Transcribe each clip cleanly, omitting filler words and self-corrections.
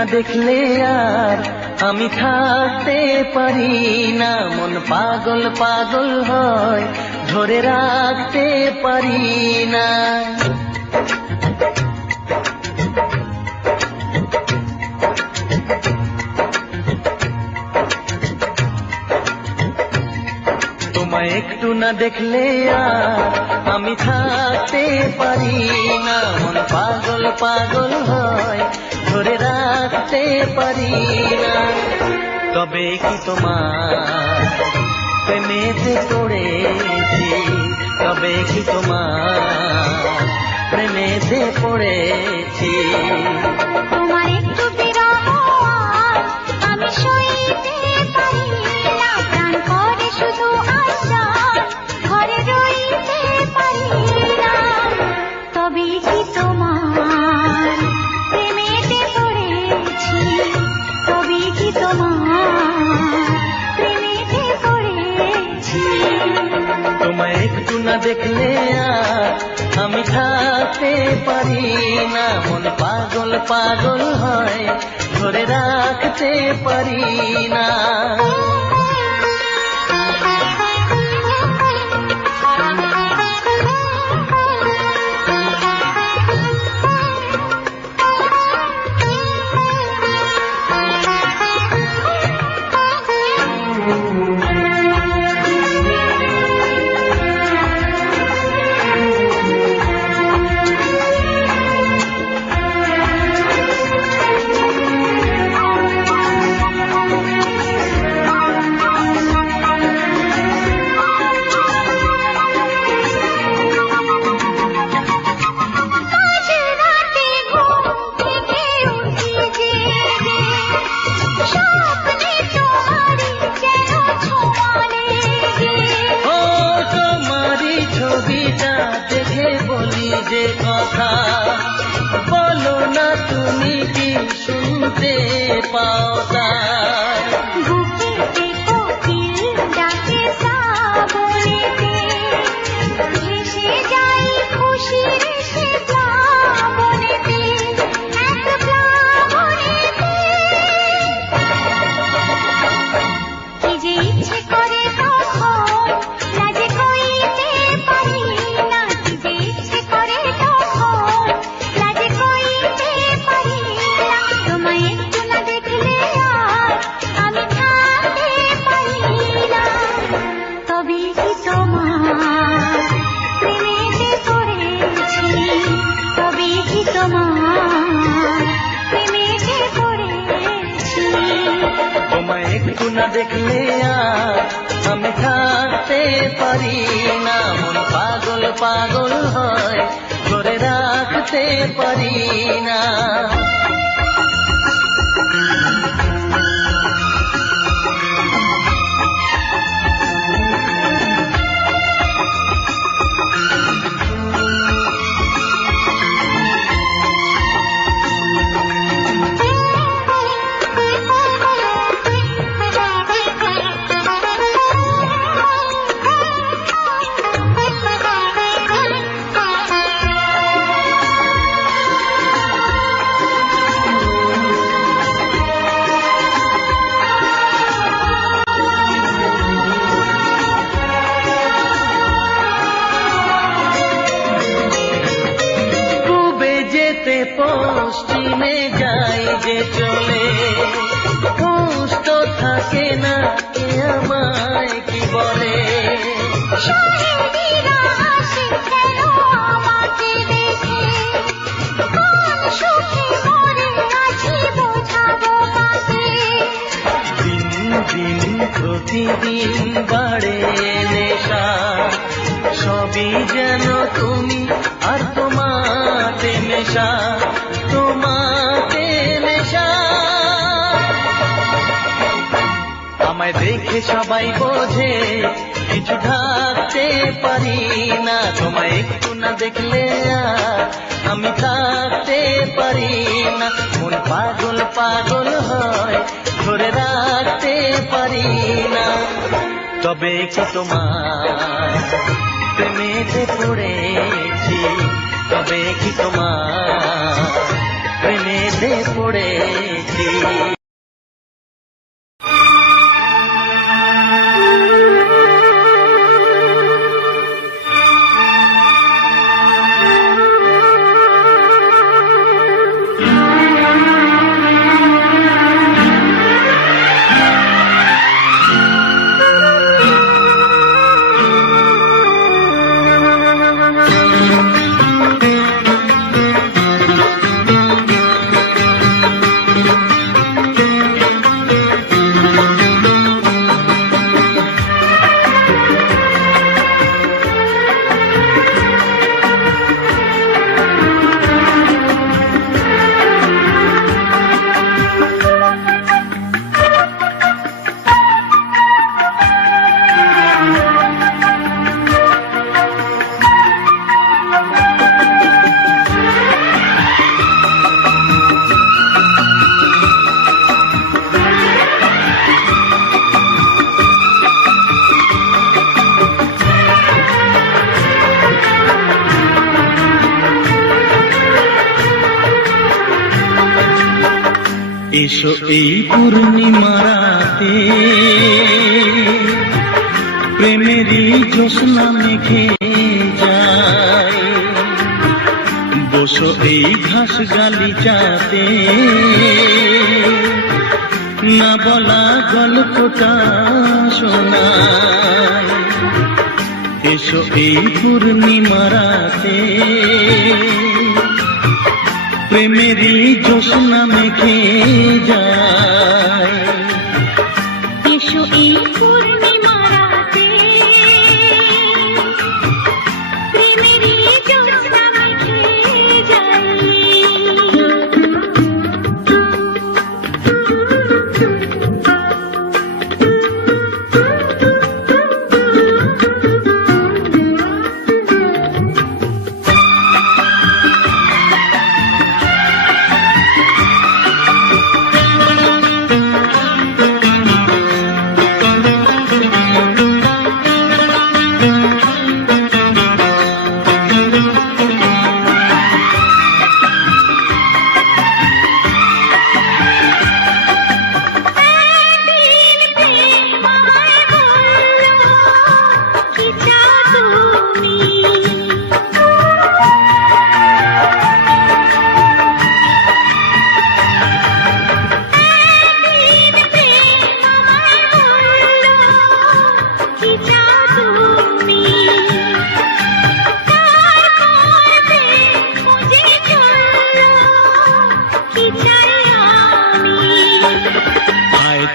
না দেখলে আর আমি থাকতে পারি না, মন পাগল পাগল হয়, ধরে রাখতে পারি না। তোমায় একটু না দেখলে আর আমি থাকতে পারি না, মন পাগল পাগল হয়, ধরে রাখতে পারি না। তবে কি তোমার প্রেমেতে পড়েছি, তবে কি তোমার প্রেমেতে পড়েছি। তোমার একটু বিরহ আমি সইতে পারি না, প্রাণ করে শুধু আশা, ঘরে রইতে পারি না। তবে কি তোমার প্রেমেতে পড়েছি, তবে কি তোমার প্রেমেতে পড়েছি। তোমায় একটু না দেখলে আর আমি থাকতে পারি না, মন পাগল পাগল হয়, ধরে রাখতে পারি না। যে কথা বলো না তুমি কি শুনতে পাও তার? বুকেতে কোকিল ডাকে শ্রাবণেতে, ভেসে যাই খুশির সে প্লাবনেতে, এক প্লাবনেতে। কি যে ইচ্ছে করে তখন লাজে কইতে পারি না, কি যে ইচ্ছে করে তখন লাজে কইতে পারি না। তোমায় একটু না দেখলে আর আমি থাকতে পারি না, তবে কি তোমার প্রেমেতে পড়েছি, তবে কি তোমার প্রেমেতে পড়েছি। তোমায় একটু না দেখলে আর আমি থাকতে পারি না, মন পাগল পাগল হয়, ধরে রাখতে পারি না। পশ্চিমে যাই যে চলে, হুঁশ তো থাকে না, কে আমায় কি বলে। শাহেদিরা আসে কেন আমাকে দেখে, কোন সুখে মরে আছি বোঝাবো কাকে। দিন দিন প্রতিদিন বাড়ে নেশা, সবই যেন তুমি আর তোমাতে মেশা, তোমাতে মেশা। আমায় দেখে সবাই বোঝে কিছু ঢাকতে পারি না, তোমায় একটু না দেখলে আর আমি থাকতে পারি না, মন পাগল পাগল হয়, ধরে রাখতে পারি না। তবে কি তোমার প্রেমেতে পড়েছি, তবে কি তোমার প্রেমেতে পড়েছি। এসো এই পূর্ণিমা রাতে প্রেমেরই জ্যোৎস্না মেঘে যায়, বসো এই ঘাস গালিচাতে না বলা গল্পটা শোনায়। এসো এই পূর্ণিমা রাতে প্রেমেরই জ্যোৎস্না মেঘে যায়, এসো এই পূর্ণিমা রাতে প্রেমেরই জ্যোৎস্না মেঘে যায়।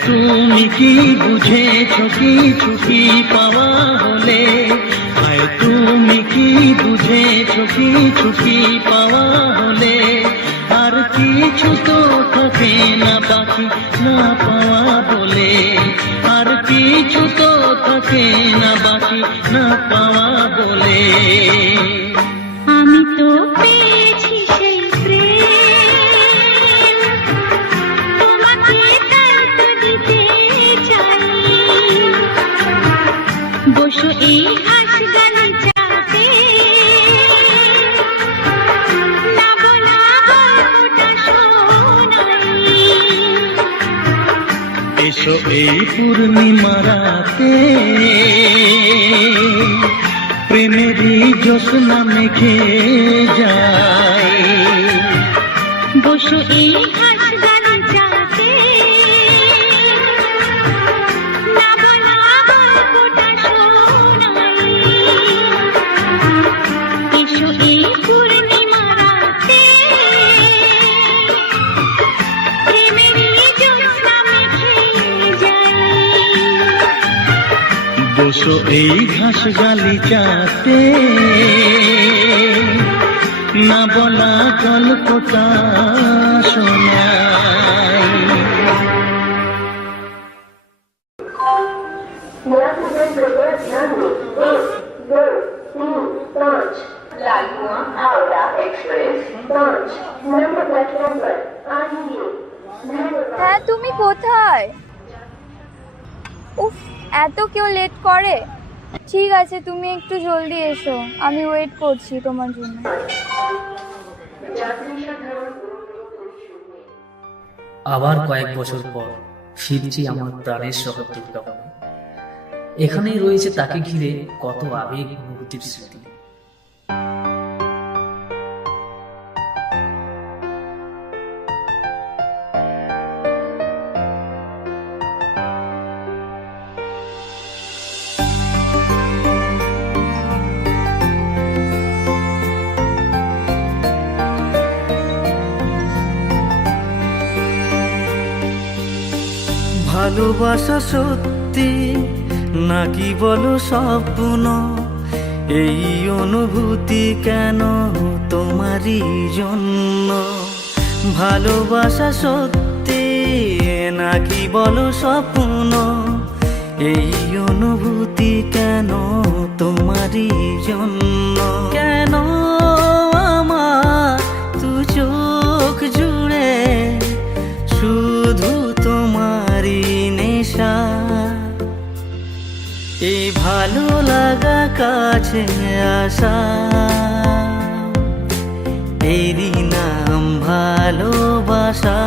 তুমি কি বুঝেছো কিছু কি পাওয়া হলে, আয় তুমি কি বুঝেছো কিছু কি পাওয়া হলে, আর কিছু তো থাকে না বাকি না পাওয়া বলে, আর কিছু তো থাকে না বাকি না পাওয়া বলে। আমি তো পেয়েছি সেই প্রেম, তোমাকে তর্ক দিতে চাই, বসো এই ঘাস গালিচাতে না বলা গল্পটা শোনাই। এসো এই পূর্ণিমা রাতে প্রেমেরই জ্যোৎস্না মেঘে যায়, বসো এই ঘাস গালিচাতে না বলা গল্পটা শোনাই। এসো এই পূর্ণিমা রাতে প্রেমেরই জ্যোৎস্না মেঘে যায়, বসো এই ঘাস গালিচাতে না বলা গল্পটা শোনাই। Lalkuan Howrah express 5 number platform पर आइए। হ্যাঁ তুমি কোথায়? উফ, এত কেউ লেট করে। ঠিক আছে, তুমি একটু জলদি এসো, আমি ওয়েট করছি তোমার জন্য। আবার কয়েক বছর পর ফিরছি আমার প্রাণের শহর দুর্গাপুরে। এখানেই রয়েছে তাকে ঘিরে কত আবেগ অনুভূতির স্মৃতি। ভালোবাসা সত্যি নাকি বলো স্বপ্ন, এই অনুভূতি কেন তোমারই জন্য? ভালোবাসা সত্যি নাকি বলো স্বপ্ন, এই অনুভূতি কেন তোমারই জন্য? কেন আমার দু চোখ জুড়ে শুধু তোমারই নেশা? এই ভালো লাগা কাছে আসা, এরই নাম ভালোবাসা।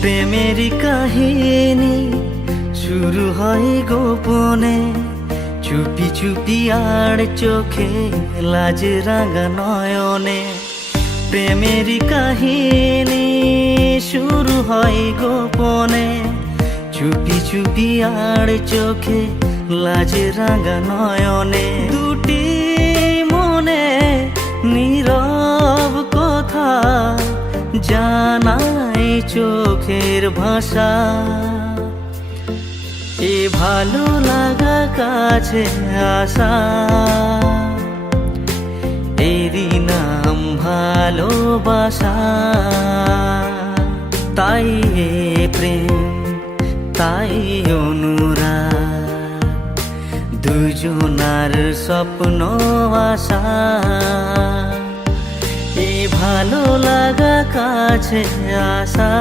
প্রেমেরই কাহিনী শুরু হয় গোপনে, চুপি চুপি আর চোখে লাজ রাঙা নয়নে। প্রেমেরই কাহিনী শুরু হয় গোপনে, চুপি চুপি আর চোখে লাজ রাঙা নয়নে। দুটি মনে নীরব কথা জানাই চোখের ভাষা। এ ভালো লাগা কাছে আসা, এরই নাম ভালোবাসা। তাই এ প্রেম, তাই অনুরাগ, দুজনার স্বপ্ন আশা। এই ভালো লাগা কাছে আসা,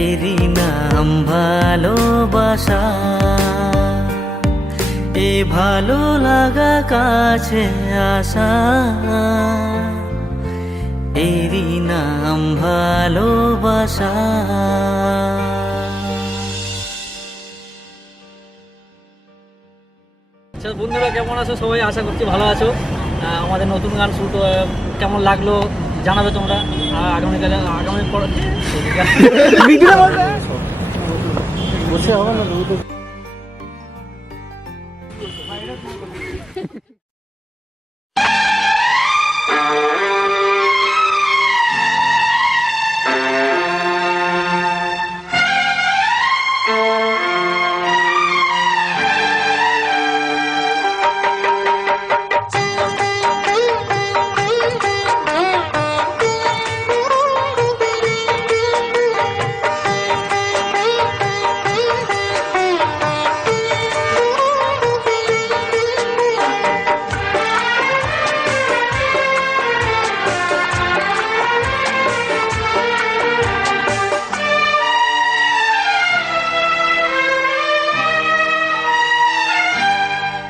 এরই নাম ভালোবাসা। এ ভালো লাগা কাছে আসা, এরই নাম ভালোবাসা। বন্ধুরা কেমন আছো সবাই? আশা করছি ভালো আছো। আমাদের নতুন গান শুট কেমন লাগলো জানাবে তোমরা। আগামীকালে পর বসে হবে না।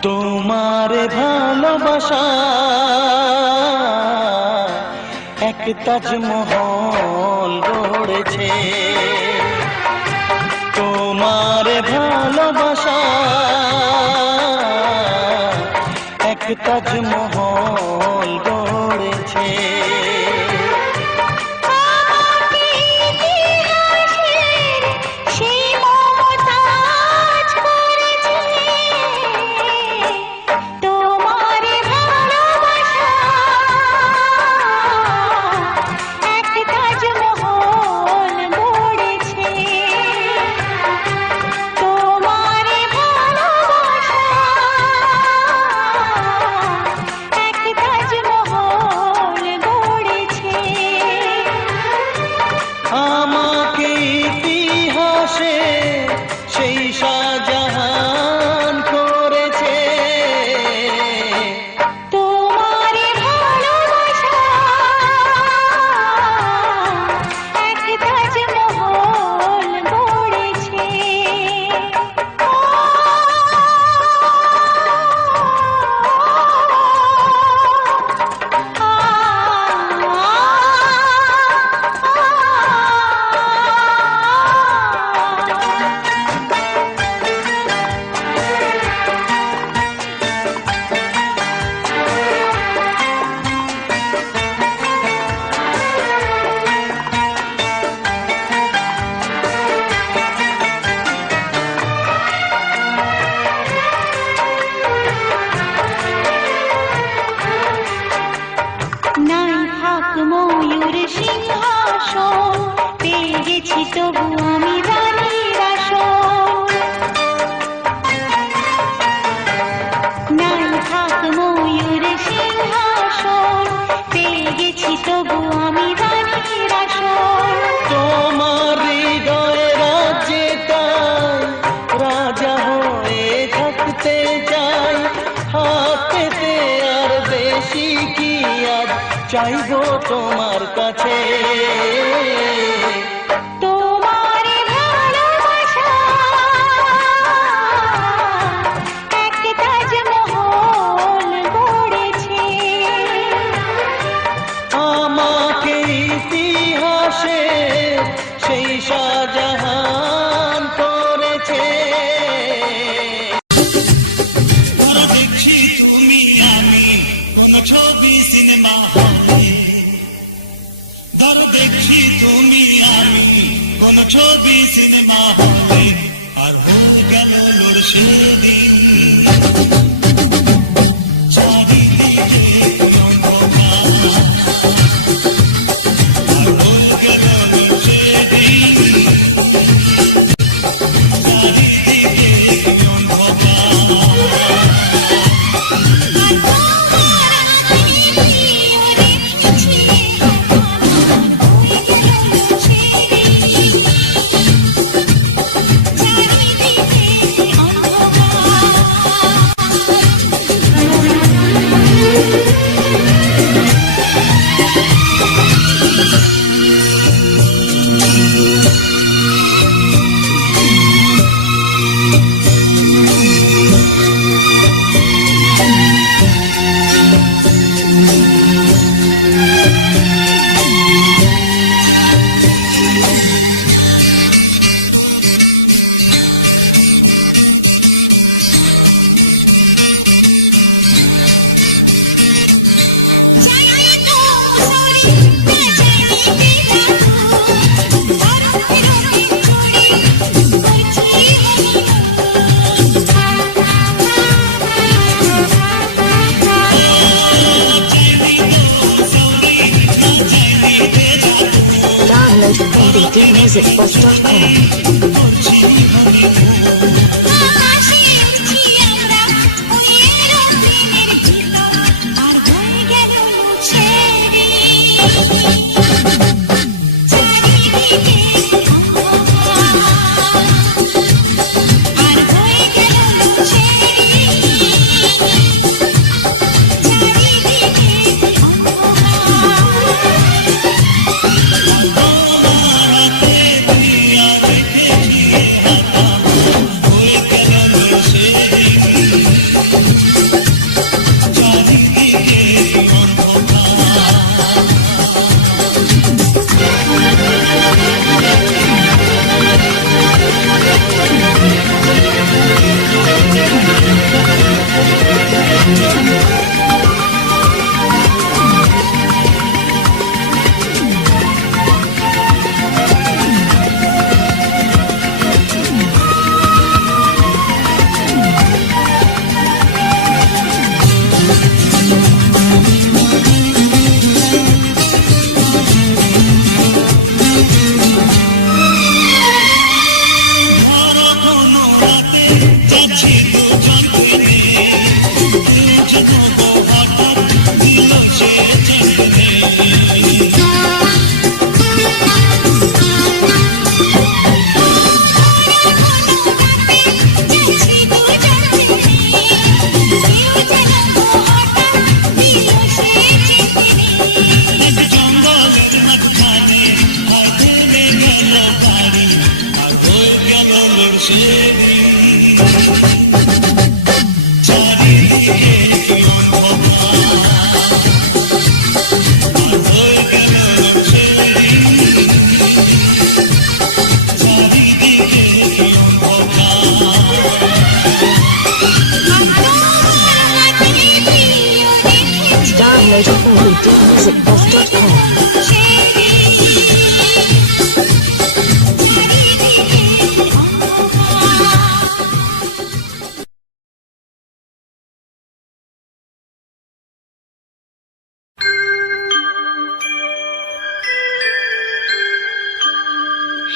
তোমারে ভালোবাসা এক তাজমহল গড়েছে। তোমারে ভালোবাসা এক তাজমহল গড়েছে। এক চাইবো তোমার কাছে। তোমার ভালোবাসা এক তাজমহল গড়েছে, আমাকে ইতিহাসে সেই শাহজাহান করেছে। দেখছি তুমি আমি কোন ছবি সিনেমা হলে, ধর দেখছি তুমি আমি কোন ছবি সিনেমা হলে, আর হয়ে গেল নূর সেদিন চারিদিকে অন্ধকার, আর হয়ে গেল নূর সেদিন চারিদিকে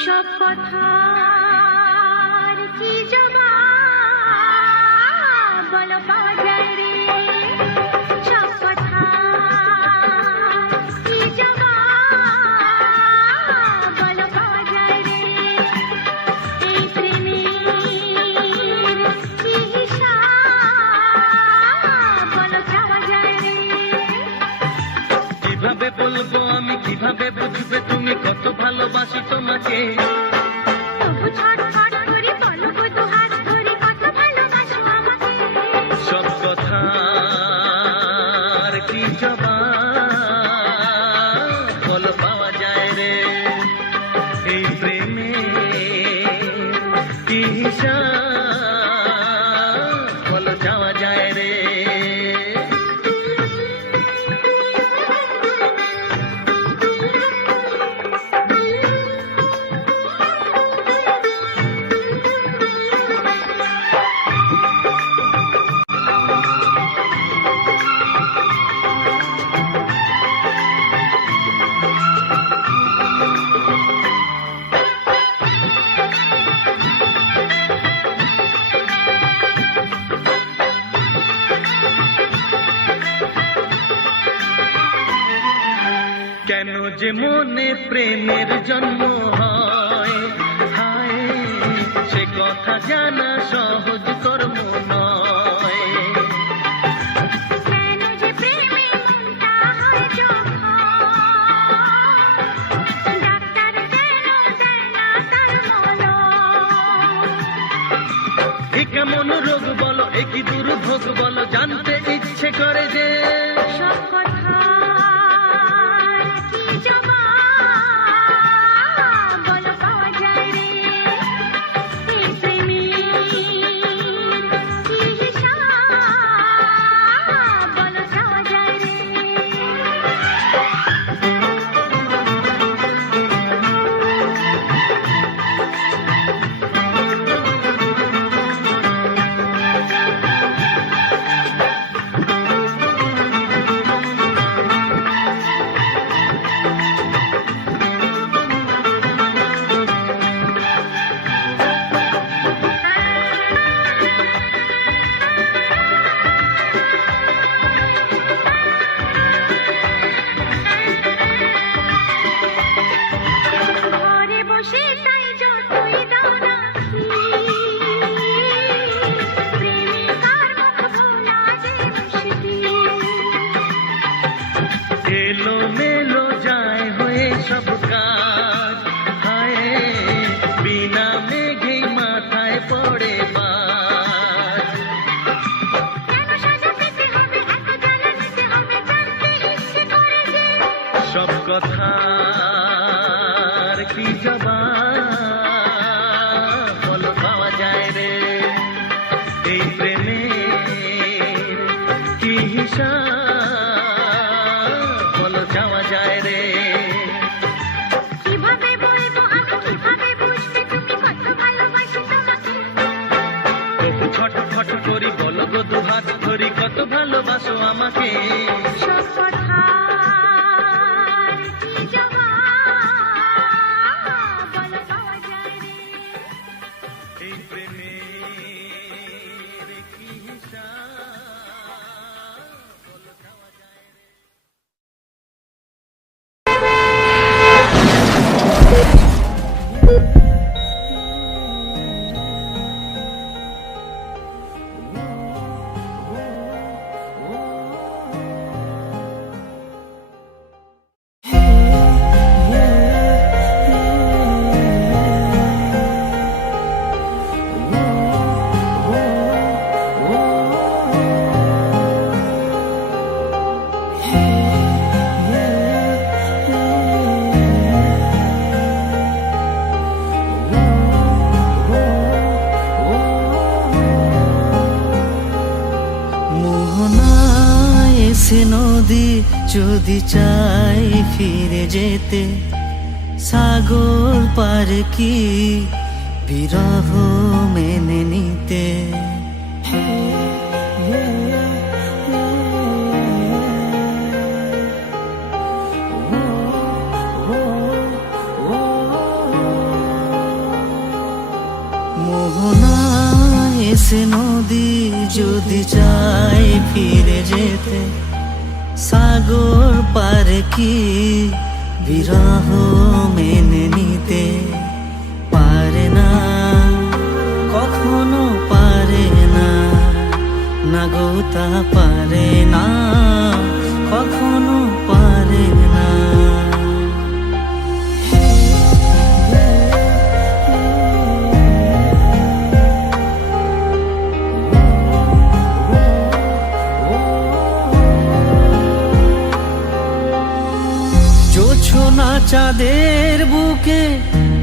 সব কথার কি জবাব বলো পাগল রে, সব কথার ভালোবাসি তোমাকে। তবু ছটফট করি বলো গো দুহাত ধরে কত ভালোবাসো আমাকে। সব কথার কি জবাব বলো পাওয়া যায় রে, এই প্রেমে কি হিসাব বলো যাওয়া যায় রে। কেন যে মনে প্রেমের জন্ম হয়, হায় সে কথা জানা সহজ কর্ম নয়। কেন যে প্রেমে মনটা হয় যখন, ডাক্তার কেন দেয় না তার মলম। এ কেমন রোগ বলো, এ কি দুর্ভোগ বলো, জানতে ইচ্ছে করে যে সব কথার কি জবাব বলো পাওয়া যায় রে, এই প্রেমের কি হিসাব বলো যাওয়া যায় রে। ঘরে বসে তাই যতই দাও না প্রেমিকার মুখ ভোলা যে মুশকিল। এলো মেলো যায় হয়ে সব কাজ, হায় বিনা মেঘেই মাথায় পড়ে বাজ। কেন সাজা পেতে হবে, এত জ্বালা নিতে হবে, জানতে ইচ্ছে করে যে সব কথার কি জবাব বলো পাওয়া যায় রে, এই প্রেমের কি হিসাব বলো যাওয়া যায় রে। কিভাবে বলবো আমি, কিভাবে বুঝবে তুমি কত ভালোবাসি তোমাকে। তবু ছটফট করি বলো গো দুহাত ধরি কত ভালোবাসো আমাকে। সব কথার কি জবাব বলো পাওয়া যায় রে, এই প্রেমের কি হিসাব বলো যাওয়া যায় রে। মোহনায় এসে নদী যদি চাই ফিরে যেতে, সাগর পার কি বিরহ মেনে নিতে। মোহনায় এসে নদী যদি চাই ফিরে যেতে, সাগর পার কি বিরহ মেনে নিতে পারে না, কখনো পারে না, না গো তা পারে না, কখনো পারে না। চাঁদের বুকে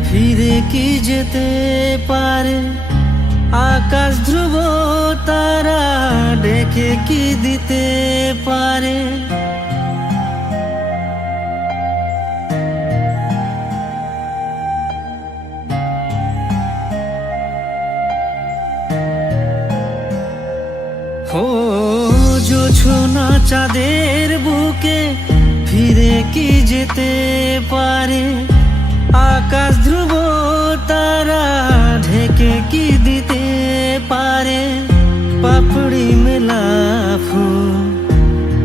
ফিরে কি যেতে পারে, আকাশ ধ্রুব তারা ডেকে কি দিতে পারে। ও জোছনা চাঁদের বুকে ফিরে কি যেতে পারে, আকাশ ধ্রুব তারা ঢেকে কি দিতে পারে। পাপড়ি মেলা ফুল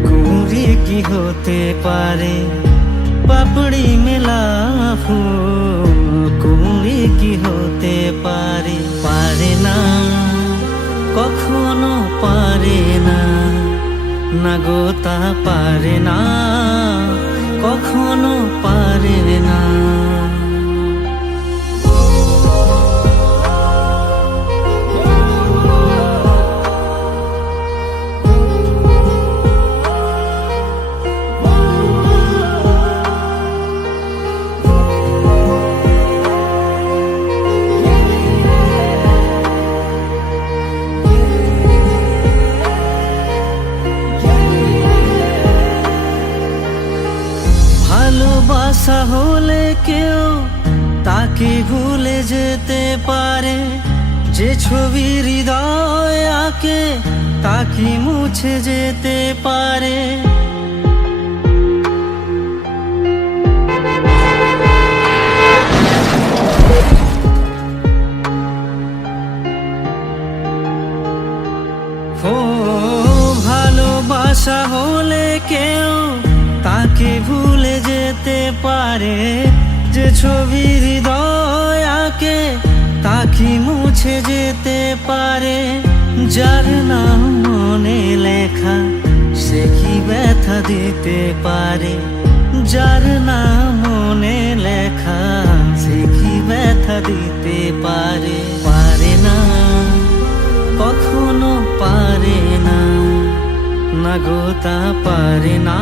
কুঁড়ি কি হতে পারে, পাপড়ি মেলা ফুল কুঁড়ি কি হতে পারে। পারে না, কখনো পারে না, না গো তা পারে না, কখনো পারে না। ভালোবাসা হলে কেউ তাকে ভুলে যেতে পারে, যে ছবি হৃদয় আঁকে তাকে মুছে যেতে পারে। ও ভালোবাসা হলে কেউ তাকে ভুলে যেতে পারে, যে ছবি হৃদয় আঁকে তাকে মুছে যেতে পারে। যার নাম মনে লেখা সে কি ব্যথা দিতে পারে, যার নাম মনে লেখা সে কি ব্যথা দিতে পারে। পারে না, কখনো পারে না, না গো তা পারে না।